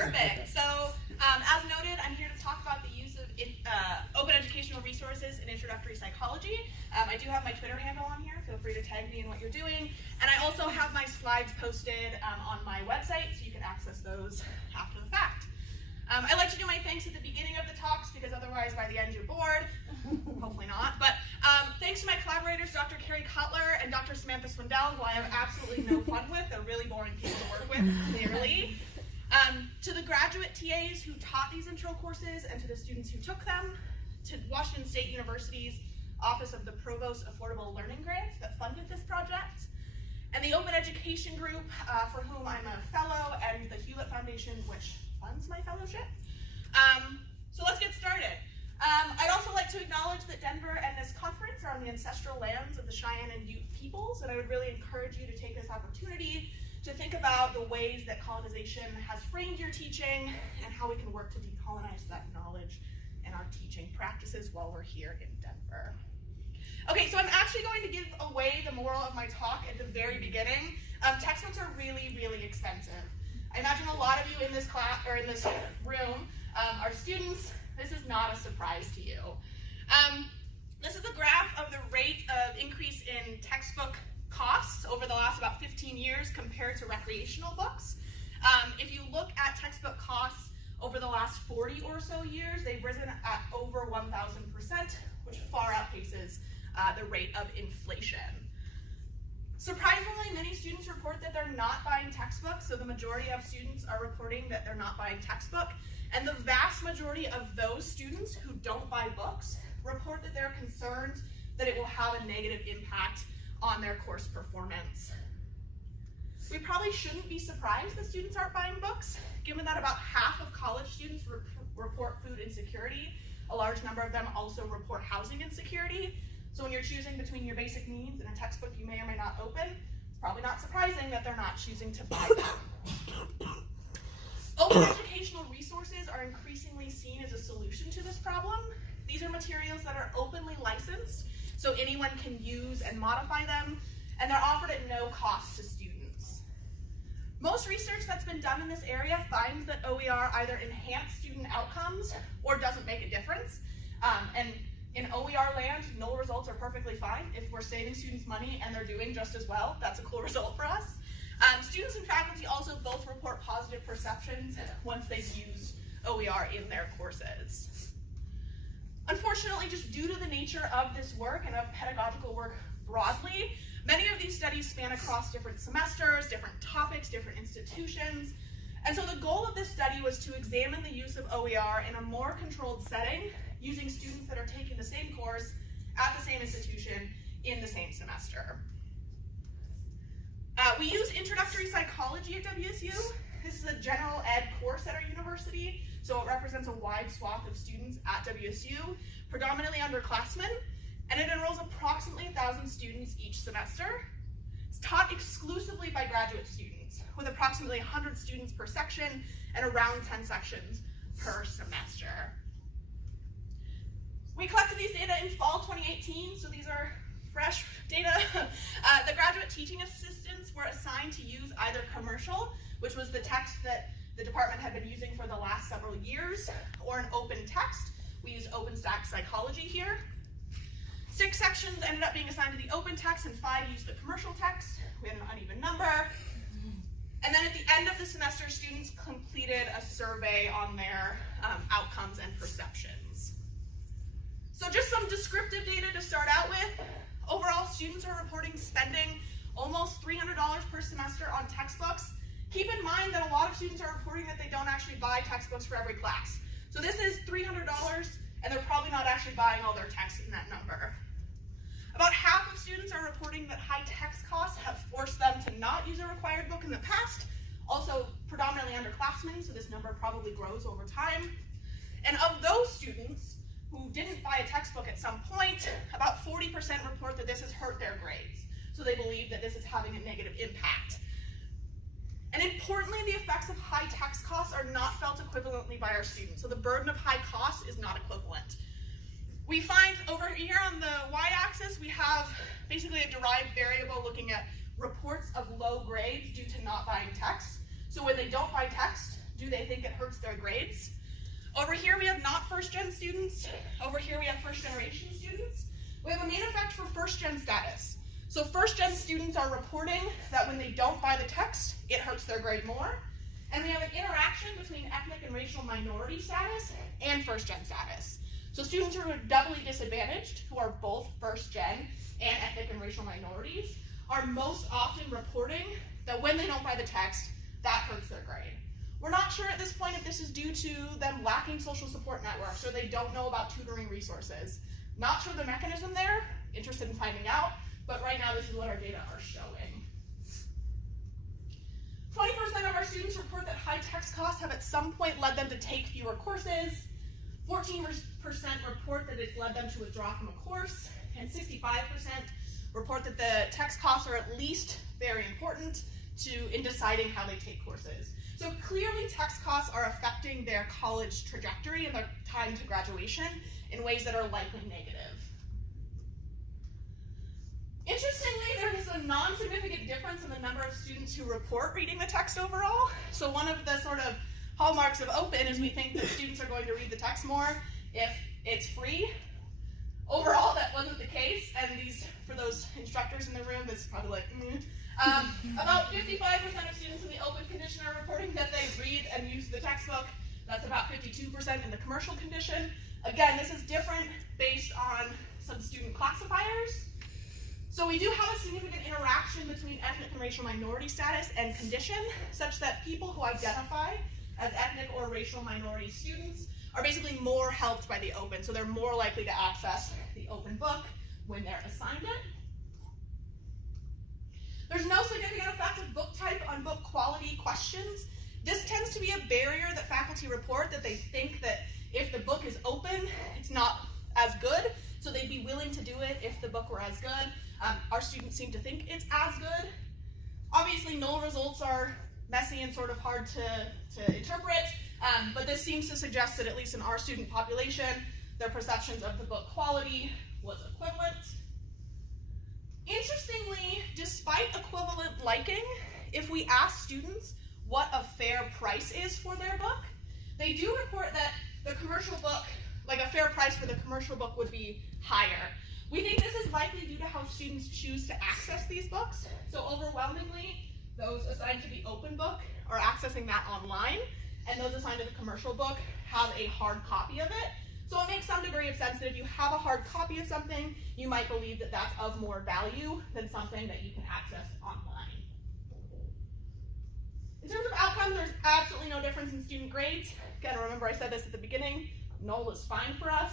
Perfect. So, as noted, I'm here to talk about the use of open educational resources in introductory psychology. I do have my Twitter handle on here. Feel free to tag me in what you're doing. And I also have my slides posted on my website, so you can access those after the fact. I like to do my thanks at the beginning of the talks because otherwise by the end you're bored. Hopefully not. But thanks to my collaborators, Dr. Carrie Cutler and Dr. Samantha Swindell, who I have absolutely no fun with. They're really boring people to work with, clearly. To the graduate TAs who taught these intro courses and to the students who took them, to Washington State University's Office of the Provost Affordable Learning Grants that funded this project, and the Open Education Group, for whom I'm a fellow, and the Hewlett Foundation, which funds my fellowship. So let's get started. I'd also like to acknowledge that Denver and this conference are on the ancestral lands of the Cheyenne and Ute peoples, and I would really encourage you to take this opportunity to think about the ways that colonization has framed your teaching and how we can work to decolonize that knowledge in our teaching practices while we're here in Denver. Okay, so I'm actually going to give away the moral of my talk at the very beginning. Textbooks are really, really expensive. I imagine a lot of you in this class or in this room are students. This is not a surprise to you. This is a graph of the rate of increase in textbook costs over the last about 15 years compared to recreational books. If you look at textbook costs over the last 40 or so years, they've risen at over 1,000%, which far outpaces the rate of inflation. Surprisingly, many students report that they're not buying textbooks, so the majority of students are reporting that they're not buying textbook, and the vast majority of those students who don't buy books report that they're concerned that it will have a negative impact on their course performance. We probably shouldn't be surprised that students aren't buying books, given that about half of college students report food insecurity. A large number of them also report housing insecurity. So when you're choosing between your basic needs and a textbook you may or may not open, it's probably not surprising that they're not choosing to buy them. Open educational resources are increasingly seen as a solution to this problem. These are materials that are openly licensed, so anyone can use and modify them, and they're offered at no cost to students. Most research that's been done in this area finds that OER either enhance student outcomes or doesn't make a difference. And in OER land, null results are perfectly fine. If we're saving students money and they're doing just as well, that's a cool result for us. Students and faculty also both report positive perceptions once they've used OER in their courses. Unfortunately, just due to the nature of this work and of pedagogical work broadly, many of these studies span across different semesters, different topics, different institutions. And so the goal of this study was to examine the use of OER in a more controlled setting, using students that are taking the same course at the same institution in the same semester. We use introductory psychology at WSU. This is a general ed course at our university, so it represents a wide swath of students at WSU, predominantly underclassmen, and it enrolls approximately 1,000 students each semester. It's taught exclusively by graduate students, with approximately 100 students per section and around 10 sections per semester. We collected these data in fall 2018, so these are fresh data. The graduate teaching assistants were assigned to use either commercial, which was the text that the department had been using for the last several years, or an open text. We use OpenStack Psychology here. 6 sections ended up being assigned to the open text and 5 used the commercial text. We had an uneven number. And then at the end of the semester, students completed a survey on their outcomes and perceptions. So just some descriptive data to start out with. Overall, students are reporting spending almost $300 per semester on textbooks. Keep in mind that a lot of students are reporting that they don't actually buy textbooks for every class. So this is $300, and they're probably not actually buying all their texts in that number. About half of students are reporting that high text costs have forced them to not use a required book in the past, also predominantly underclassmen, so this number probably grows over time. And of those students who didn't buy a textbook at some point, about 40% report that this has hurt their grades. So they believe that this is having a negative impact. And importantly, the effects of high text costs are not felt equivalently by our students. So the burden of high costs is not equivalent. We find over here on the y-axis, we have basically a derived variable looking at reports of low grades due to not buying text. So when they don't buy text, do they they think it hurts their grades. Over here we have not first-gen students. Over here we have first-generation students. We have a main effect for first-gen status. So first-gen students are reporting that when they don't buy the text, it hurts their grade more. And we have an interaction between ethnic and racial minority status and first-gen status. So students who are doubly disadvantaged, who are both first-gen and ethnic and racial minorities, are most often reporting that when they don't buy the text, that hurts their grade. We're not sure at this point if this is due to them lacking social support networks or they don't know about tutoring resources. Not sure the mechanism there, interested in finding out, but right now this is what our data are showing. 20% of our students report that high text costs have at some point led them to take fewer courses. 14% report that it's led them to withdraw from a course, and 65% report that the text costs are at least very important in deciding how they take courses. So clearly text costs are affecting their college trajectory and their time to graduation in ways that are likely negative. Interestingly, there is a non-significant difference in the number of students who report reading the text overall. So one of the sort of hallmarks of open is we think that students are going to read the text more if it's free. Overall, that wasn't the case, and for those instructors in the room, that's probably like, about 55% of students in the open condition are reporting that they read and use the textbook. That's about 52% in the commercial condition. Again, this is different based on some student classifiers. So we do have a significant interaction between ethnic and racial minority status and condition, such that people who identify as ethnic or racial minority students are basically more helped by the open. So they're more likely to access the open book when they're assigned it. There's no significant effect of book type on book quality questions. This tends to be a barrier that faculty report, that they think that if the book is open, it's not as good, so they'd be willing to do it if the book were as good. Our students seem to think it's as good. Obviously, null results are messy and sort of hard to interpret, but this seems to suggest that at least in our student population, their perceptions of the book quality was equivalent. Interestingly, despite equivalent liking, if we ask students what a fair price is for their book, they do report that the commercial book, like a fair price for the commercial book, would be higher. We think this is likely due to how students choose to access these books. So overwhelmingly, those assigned to the open book are accessing that online, and those assigned to the commercial book have a hard copy of it. So it makes some degree of sense that if you have a hard copy of something, you might believe that that's of more value than something that you can access online. In terms of outcomes, there's absolutely no difference in student grades. Again, remember I said this at the beginning, null is fine for us.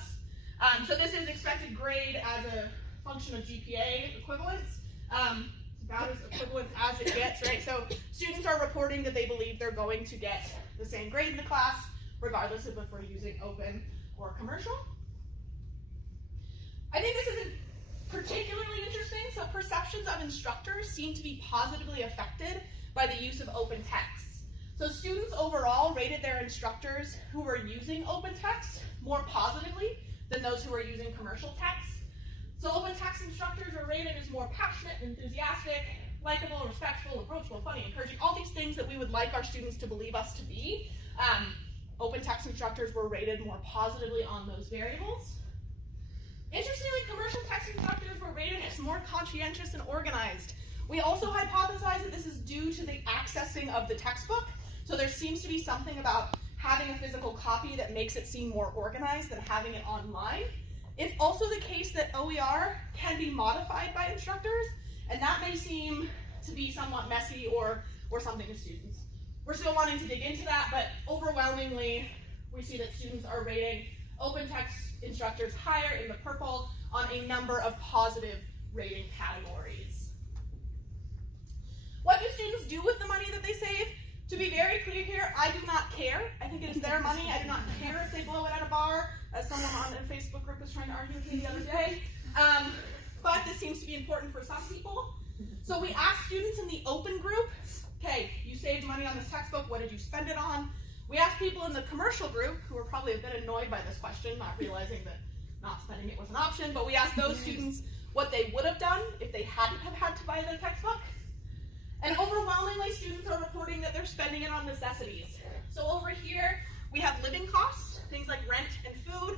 So this is expected grade as a function of GPA equivalence. About as equivalent as it gets, right? So students are reporting that they believe they're going to get the same grade in the class, regardless of if we're using open or commercial. I think this is particularly interesting. So perceptions of instructors seem to be positively affected by the use of open text. So students overall rated their instructors who were using open text more positively than those who were using commercial text. So open text instructors are rated as more passionate, enthusiastic, likable, respectful, approachable, funny, encouraging, all these things that we would like our students to believe us to be. Open text instructors were rated more positively on those variables. Interestingly, commercial text instructors were rated as more conscientious and organized. We also hypothesize that this is due to the accessing of the textbook. So there seems to be something about having a physical copy that makes it seem more organized than having it online. It's also the case that OER can be modified by instructors, and that may seem to be somewhat messy or something to students. We're still wanting to dig into that, but overwhelmingly, we see that students are rating open text instructors higher in the purple on a number of positive rating categories. What do students do with the money that they save? To be very clear here, I do not care. I think it is their money. I do not care if they blow it at a bar, as someone on a Facebook group was trying to argue with me the other day. But this seems to be important for some people. So we asked students in the open group, okay, you saved money on this textbook, what did you spend it on? We asked people in the commercial group, who were probably a bit annoyed by this question, not realizing that not spending it was an option, but we asked those students what they would have done if they hadn't have had to buy the textbook. And overwhelmingly, students are reporting that they're spending it on necessities. So over things like rent and food.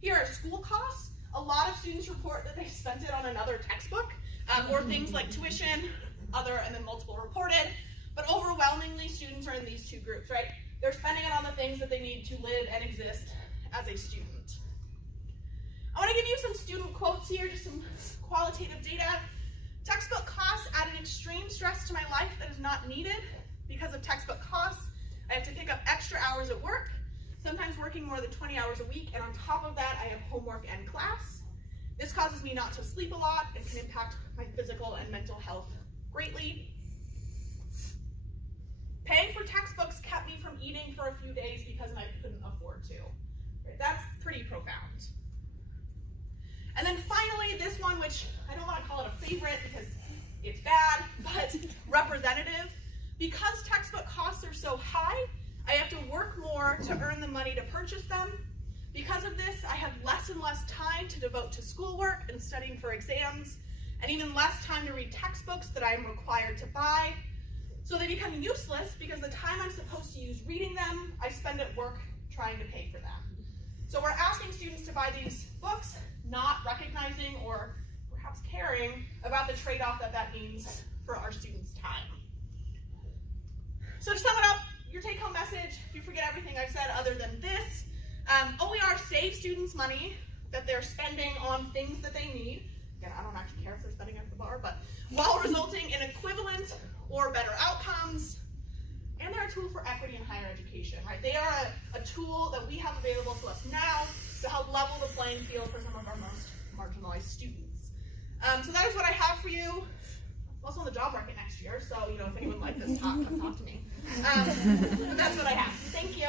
Here are school costs. A lot of students report that they spent it on another textbook, or things like tuition, other, and then multiple reported. But overwhelmingly, students are in these two groups, right? They're spending it on the things that they need to live and exist as a student. I want to give you some student quotes here, just some qualitative data. Textbook costs add an extreme stress to my life that is not needed. Because of textbook costs, I have to pick up extra hours at work, sometimes working more than 20 hours a week, and on top of that, I have homework and class. This causes me not to sleep a lot and can impact my physical and mental health greatly. Paying for textbooks kept me from eating for a few days because I couldn't afford to. Right? That's pretty profound. And then finally, this one, which I don't want to call it a favorite because it's bad, but representative. Because textbook costs are so high, I have to work more to earn the money to purchase them. Because of this, I have less and less time to devote to schoolwork and studying for exams, and even less time to read textbooks that I am required to buy. So they become useless because the time I'm supposed to use reading them, I spend at work trying to pay for them. So we're asking students to buy these books, not recognizing or perhaps caring about the trade-off that means for our students' time. So to sum it up, your take-home message, if you forget everything I've said other than this, OER saves students money that they're spending on things that they need. Again, I don't actually care if they're spending at the bar, but while resulting in equivalent or better outcomes. And they're a tool for equity in higher education, right? They are a tool that we have available to us now to help level the playing field for some of our most marginalized students. So that is what I have for you. I'm also on the job market next year, so if anyone would like this talk, come talk to me. That's what I have. Thank you.